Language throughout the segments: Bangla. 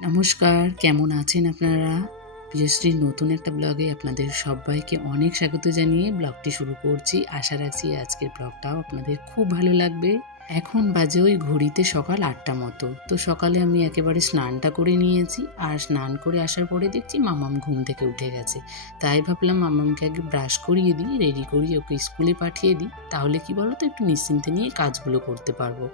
নমস্কার, কেমন আছেন আপনারা? পিয়শ্রীর নতুন একটা ব্লগে আপনাদের সবাইকে অনেক স্বাগত জানিয়ে ব্লগটি শুরু করছি। আশা রাখছি আজকের ব্লগটাও আপনাদের খুব ভালো লাগবে। এখন বাজে ওই ঘড়িতে সকাল ৮টা মতো। তো সকালে আমি একেবারে স্নানটা করে নিয়েছি, আর স্নান করে আসার পরে দেখছি মাম্মাম ঘুম থেকে উঠে গেছে। তাই ভাবলাম মাম্মামকে আগে ব্রাশ করিয়ে দিই, রেডি করিয়ে ওকে স্কুলে পাঠিয়ে দিই। তাহলে কি বলো তো, একটু নিশ্চিন্তে নিয়ে কাজগুলো করতে পারবো।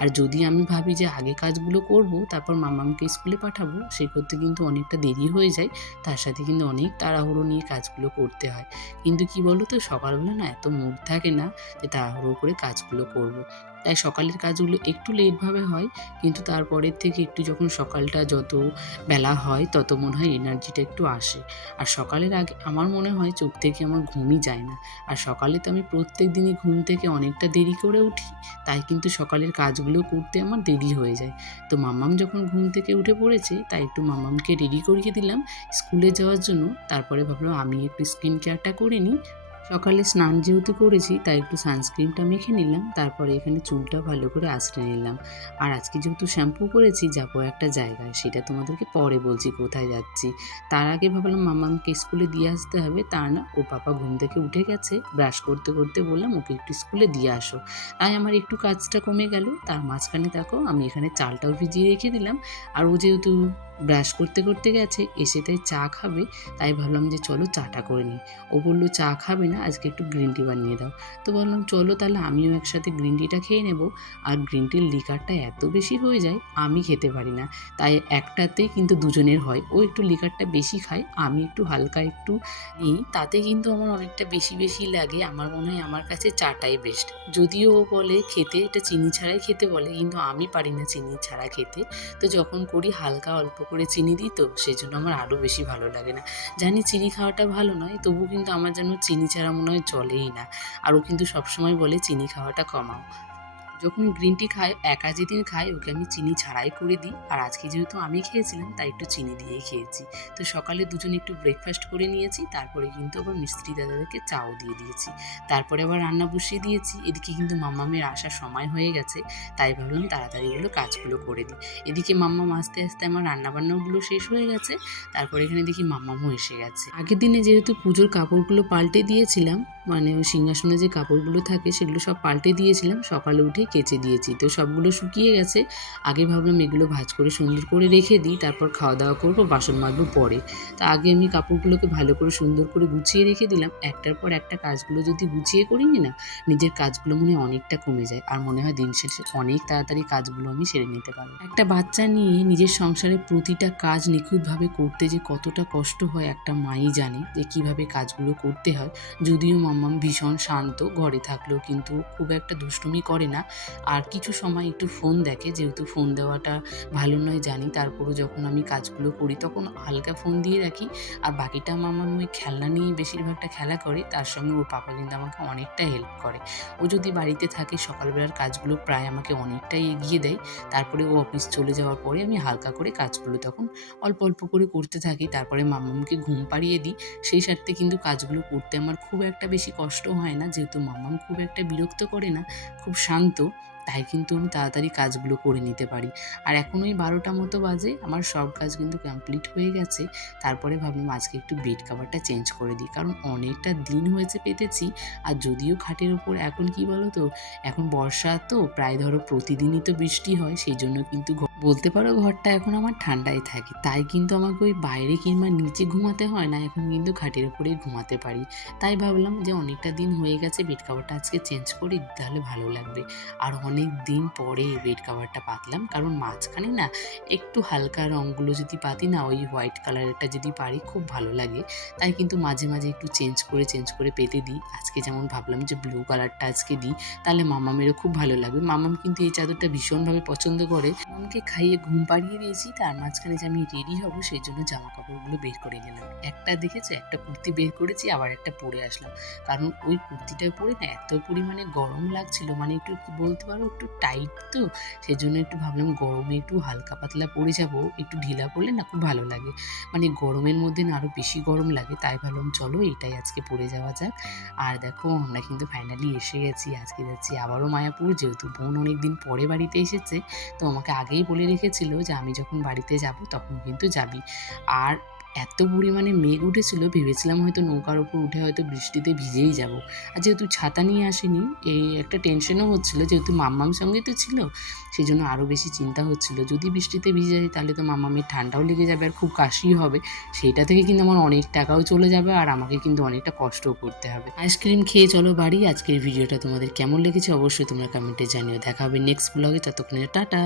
আর যদি আমি ভাবি যে আগে কাজগুলো করব তারপর মাম্মামকে স্কুলে পাঠাবো, সেই করতে কিন্তু অনেকটা দেরি হয়ে যায়। তার সাথে কিন্তু অনেক তাড়াহুড়ো নিয়ে কাজগুলো করতে হয়। কিন্তু কি বলো তো, সকালবেলা না এত মুড থাকে না যে তাড়াহুড়ো করে কাজগুলো করব। তাই সকালের কাজগুলো একটু লেটভাবে হয়, কিন্তু তারপরের থেকে একটু যখন সকালটা যত বেলা হয় তত মনে হয় এনার্জিটা একটু আসে। আর সকালের আগে আমার মনে হয় চোখ থেকে আমার ঘুমই যায় না। আর সকালে তো আমি প্রত্যেক দিনই ঘুম থেকে অনেকটা দেরি করে উঠি, তাই কিন্তু সকালের কাজগুলো করতে আমার দেরি হয়ে যায়। তো মাম্মাম যখন ঘুম থেকে উঠে পড়েছে, তাই একটু মাম্মামকে রেডি করিয়ে দিলাম স্কুলে যাওয়ার জন্য। তারপরে ভাবলাম আমি একটু স্কিন কেয়ারটা করে নিই। সকালে স্নান যেহেতু করেছি তাই একটু সানস্ক্রিনটা মেখে নিলাম, তারপরে এখানে চুলটা ভালো করে আঁচড়ে নিলাম। আর আজকে যেহেতু শ্যাম্পু করেছি, যাবো একটা জায়গায়, সেটা তোমাদেরকে পরে বলছি কোথায় যাচ্ছি। তার আগে ভাবলাম মাম্মামকে স্কুলে দিয়ে আসতে হবে, তা না, ওর পাপা ঘুম থেকে উঠে গেছে, ব্রাশ করতে করতে বললাম ওকে একটু স্কুলে দিয়ে আসো। তাই আমার একটু কাজটা কমে গেল। তার মাঝখানে দেখো আমি এখানে চালটাও ভিজিয়ে রেখে দিলাম। আর ও যেহেতু ব্রাশ করতে করতে গেছে, এসে তাই চা খাবে, তাই ভাবলাম যে চলো চাটা করে নিই। ও বললো চা খাবে না, আজকে একটু গ্রিন টি বানিয়ে দাও। তো বললাম চলো তাহলে আমিও একসাথে গ্রিন টিটা খেয়ে নেব। আর গ্রিন টির লিকারটা এত বেশি হয়ে যায়, আমি খেতে পারি না। তাই একটাতেই কিন্তু দুজনের হয়, ও একটু লিকারটা বেশি খায়, আমি একটু হালকা একটু নিই, তাতে কিন্তু আমার অনেকটা বেশি বেশি লাগে। আমার মনে হয় আমার কাছে চাটাই বেস্ট। যদিও ও বলে খেতে, এটা চিনি ছাড়াই খেতে বলে, কিন্তু আমি পারি না চিনি ছাড়া খেতে। তো যখন করি হালকা অল্প করে চিনি দিই, তো সেজন্য আমার আরও বেশি ভালো লাগে না। জানি চিনি খাওয়াটা ভালো নয়, তবু কিন্তু আমার যেন চিনি ছাড়া মনে হয় চলেই না। আর ও কিন্তু সবসময় বলে চিনি খাওয়াটা কমাও। যখন গ্রিন টি খায়, একা যেদিন খায় ওকে আমি চিনি ছাড়াই করে দিই। আর আজকে যেহেতু আমি খেয়েছিলাম তাই একটু চিনি দিয়েই খেয়েছি। তো সকালে দুজনে একটু ব্রেকফাস্ট করে নিয়েছি, তারপরে কিন্তু আবার মিস্ত্রি দাদাদেরকে চাও দিয়ে দিয়েছি। তারপরে আবার রান্না বসিয়ে দিয়েছি। এদিকে কিন্তু মাম্মামের আসার সময় হয়ে গেছে, তাই ভাবলাম তাড়াতাড়ি কাজগুলো করে দিই। এদিকে মাম্মাম আসতে আসতে আমার রান্নাবান্নাগুলো শেষ হয়ে গেছে। তারপরে এখানে দেখি মাম্মামও এসে গেছে। আগের দিনে যেহেতু পুজোর কাপড়গুলো পাল্টে দিয়েছিলাম, মানে ওই সিংহাসনে যে কাপড়গুলো থাকে সেগুলো সব পাল্টে দিয়েছিলাম, সকালে উঠে কেচে দিয়েছি। তো সবগুলো শুকিয়ে গেছে। আগে ভাবলাম এগুলো ভাঁজ করে সুন্দর করে রেখে দিই, তারপর খাওয়া দাওয়া করবো, বাসন মাজবো পরে। তা আগে আমি কাপড়গুলোকে ভালো করে সুন্দর করে গুছিয়ে রেখে দিলাম। একটার পর একটা কাজগুলো যদি গুছিয়ে করি না, নিজের কাজগুলো মনে হয় অনেকটা কমে যায়, আর মনে হয় দিন শেষে অনেক তাড়াতাড়ি কাজগুলো আমি সেরে নিতে পারবো। একটা বাচ্চা নিয়ে নিজের সংসারের প্রতিটা কাজ নিখুঁতভাবে করতে যে কতটা কষ্ট হয় একটা মাই জানে, যে কীভাবে কাজগুলো করতে হয়। যদিও মাম্মাম ভীষণ শান্ত, ঘরে থাকলেও কিন্তু খুব একটা দুষ্টুমি করে না। আর কিছু সময় একটু ফোন দেখে, যেহেতু ফোন দেওয়াটা ভালো নয় জানি, তারপরও যখন আমি কাজগুলো করি তখন হালকা ফোন দিয়ে রাখি। আর বাকিটা মাম্মাম ওই খেলনা নিয়েই বেশিরভাগটা খেলা করে। তার সঙ্গে ওর পাপা কিন্তু আমাকে অনেকটা হেল্প করে। ও যদি বাড়িতে থাকে সকালবেলার কাজগুলো প্রায় আমাকে অনেকটাই এগিয়ে দেয়। তারপরে ও অফিস চলে যাওয়ার পরে আমি হালকা করে কাজগুলো তখন অল্প অল্প করে করতে থাকি। তারপরে মাম্মামকে ঘুম পাড়িয়ে দিই। সেই সাথে কিন্তু কাজগুলো করতে আমার খুব একটা বেশি কষ্ট হয় না, যেহেতু মাম্মাম খুব একটা বিরক্ত করে না, খুব শান্ত। তাই কিন্তু আমি তাড়াতাড়ি কাজগুলো করে নিতে পারি। আর এখন ওই 12টা মতো বাজে, আমার সব কাজ কিন্তু কমপ্লিট হয়ে গেছে। তারপরে ভাবলাম আজকে একটু বেড কভারটা চেঞ্জ করে দিই, কারণ অনেকটা দিন হয়েছে পেতেছি। আর যদিও খাটের ওপর এখন কি বলো তো, এখন বর্ষা তো প্রায় ধরো প্রতিদিনই তো বৃষ্টি হয়, সেই জন্য কিন্তু বলতে পারো ঘরটা এখন আমার ঠান্ডায় থাকে। তাই কিন্তু আমাকে ওই বাইরে কিংবা নিচে ঘুমাতে হয় না, এখন কিন্তু খাটের উপরেই ঘুমাতে পারি। তাই ভাবলাম যে অনেকটা দিন হয়ে গেছে, বেড কভারটা আজকে চেঞ্জ করি, তাহলে ভালো লাগবে। আর অনেক দিন পরে বেড কভারটা পাতলাম, কারণ মাঝখানে না একটু হালকা রঙগুলো যদি পাতি না, ওই হোয়াইট কালারেরটা যদি পারি খুব ভালো লাগে। তাই কিন্তু মাঝে মাঝে একটু চেঞ্জ করে পেতে দিই। আজকে যেমন ভাবলাম যে ব্লু কালারটা আজকে দিই, তাহলে মামামেরও খুব ভালো লাগবে। মামাম কিন্তু এই চাদরটা ভীষণভাবে পছন্দ করে। মামামকে খাইয়ে ঘুম পাড়িয়ে দিয়েছি, তার মাঝখানে যে আমি রেডি হবো সেই জন্য জামা কাপড়গুলো বের করে নিলাম। একটা দেখেছো, একটা কুর্তি বের করেছি, আবার একটা পরে আসলাম। কারণ ওই কুর্তিটা পরে না এত পরিমাণে গরম লাগছিল, মানে একটু কি বলতে পারো একটু টাইট তো, সেজন্য একটু ভাবলাম গরমে একটু হালকা পাতলা পরে যাব, একটু ঢিলা পরলে না খুব ভালো লাগে। মানে গরমের মধ্যে না আরও বেশি গরম লাগে, তাই ভাবলাম চলো এটাই আজকে পরে যাওয়া যাক। আর দেখো আমরা কিন্তু ফাইনালি এসে গেছি। আজকে যাচ্ছি আবারও মায়াপুর, যেহেতু বোন অনেকদিন পরে বাড়িতে এসেছে, তো আমাকে আগেই বলে রেখেছিল যে আমি যখন বাড়িতে যাব তখন কিন্তু যাবি। আর এত পরিমাণে মেঘ উঠেছিল, ভেবেছিলাম হয়তো নৌকার ওপর উঠে হয়তো বৃষ্টিতে ভিজেই যাব। আর যেহেতু ছাতা নিয়ে আসিনি, এই একটা টেনশনও হচ্ছিল, যেহেতু মাম্মাম সঙ্গে তো ছিল, সেই জন্য আরও বেশি চিন্তা হচ্ছিল যদি বৃষ্টিতে ভিজে যাই তাহলে তো মাম্মামের ঠান্ডাও লেগে যাবে আর খুব কাশিও হবে। সেইটা থেকে কিন্তু আমার অনেক টাকাও চলে যাবে আর আমাকে কিন্তু অনেকটা কষ্টও করতে হবে। আইসক্রিম খেয়ে চলো বাড়ি। আজকের ভিডিওটা তোমাদের কেমন লেগেছে অবশ্যই তোমরা কমেন্টে জানিও। দেখা হবে নেক্সট ব্লগে, ততক্ষণে টাটা।